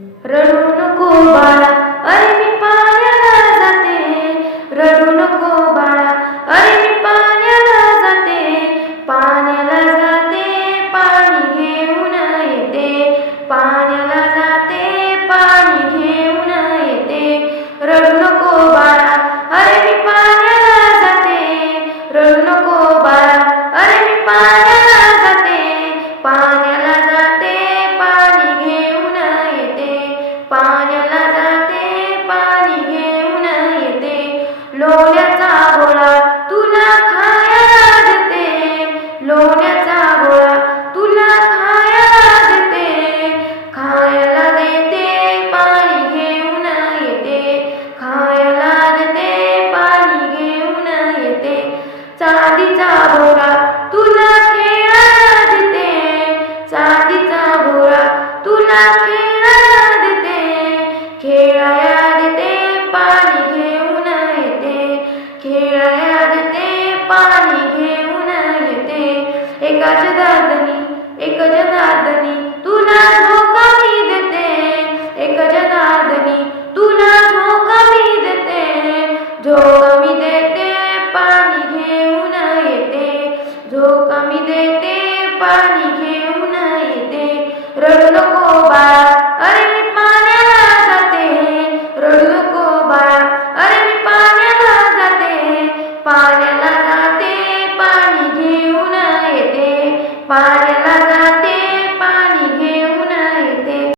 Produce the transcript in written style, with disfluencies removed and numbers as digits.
रडू नको बाळा, अरे मी पाण्याला जाते. रडू नको बाळा, अरे मी पाण्याला जाते. पाण्याला जाते, पाणी घेऊन येते. पाण्याला जाते, पाणी घेऊन येते. रडू नको बाळा, अरे मी पाण्याला जाते. रडू नको बाळा, अरे मी पाण्याला जाते. पाण्याला जाते, पाणी घेऊन येते. पाण्या